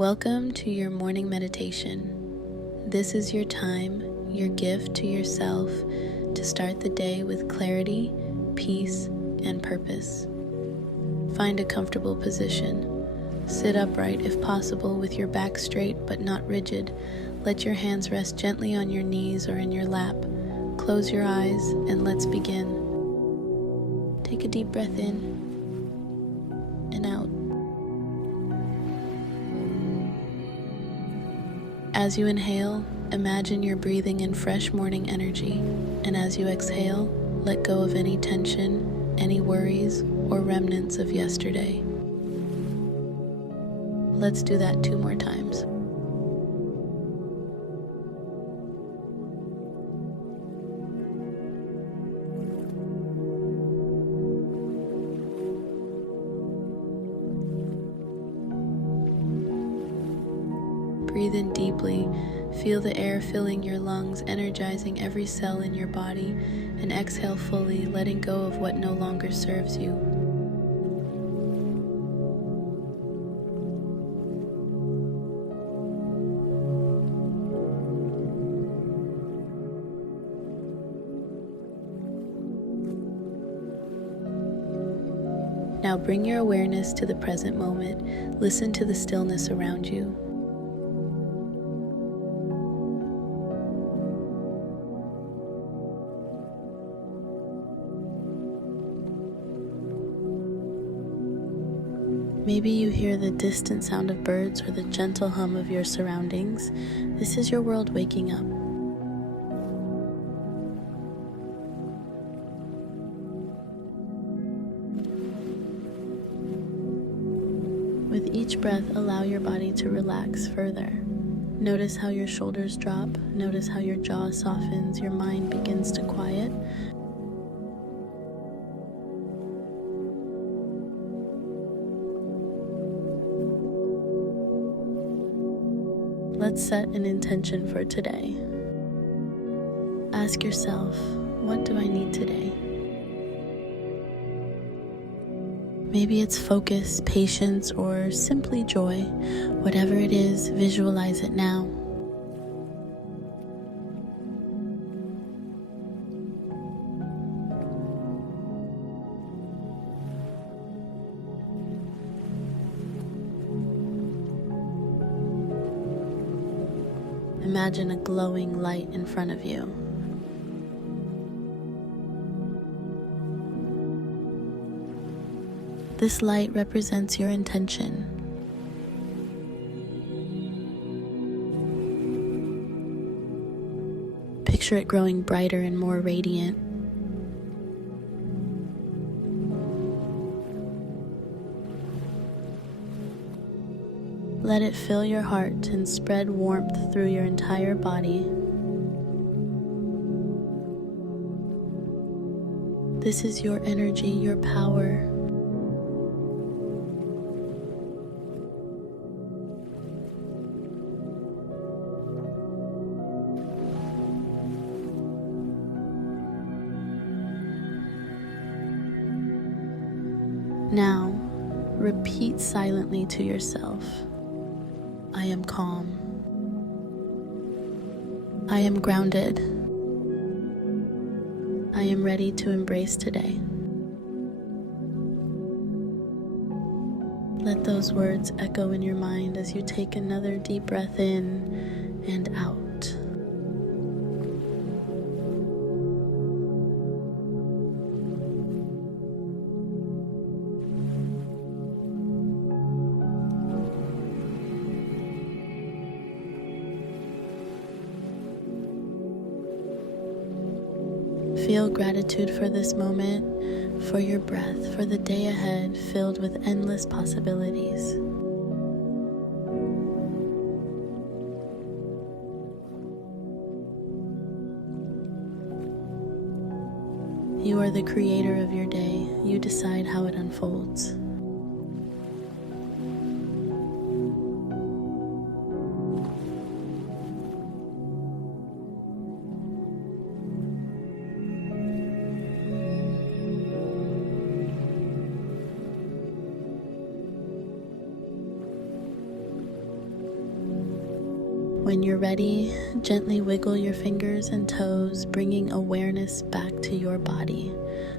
Welcome to your morning meditation. This is your time, your gift to yourself to start the day with clarity, peace, and purpose. Find a comfortable position. Sit upright if possible with your back straight but not rigid. Let your hands rest gently on your knees or in your lap. Close your eyes and let's begin. Take a deep breath in and out. As you inhale, imagine you're breathing in fresh morning energy, and as you exhale, let go of any tension, any worries, or remnants of yesterday. Let's do that 2 more times. Breathe in deeply, feel the air filling your lungs, energizing every cell in your body, and exhale fully, letting go of what no longer serves you. Now bring your awareness to the present moment. Listen to the stillness around you. Maybe you hear the distant sound of birds or the gentle hum of your surroundings. This is your world waking up. With each breath, allow your body to relax further. Notice how your shoulders drop. Notice how your jaw softens, your mind begins to quiet. Let's set an intention for today. Ask yourself, what do I need today? Maybe it's focus, patience, or simply joy. Whatever it is, visualize it now. Imagine a glowing light in front of you. This light represents your intention. Picture it growing brighter and more radiant. Let it fill your heart and spread warmth through your entire body. This is your energy, your power. Now, repeat silently to yourself. I am calm. I am grounded. I am ready to embrace today. Let those words echo in your mind as you take another deep breath in and out. Feel gratitude for this moment, for your breath, for the day ahead filled with endless possibilities. You are the creator of your day. You decide how it unfolds. When you're ready, gently wiggle your fingers and toes, bringing awareness back to your body.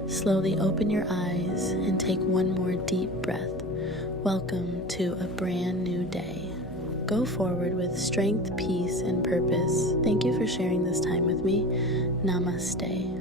Slowly open your eyes and take one more deep breath. Welcome to a brand new day. Go forward with strength, peace, and purpose. Thank you for sharing this time with me. Namaste.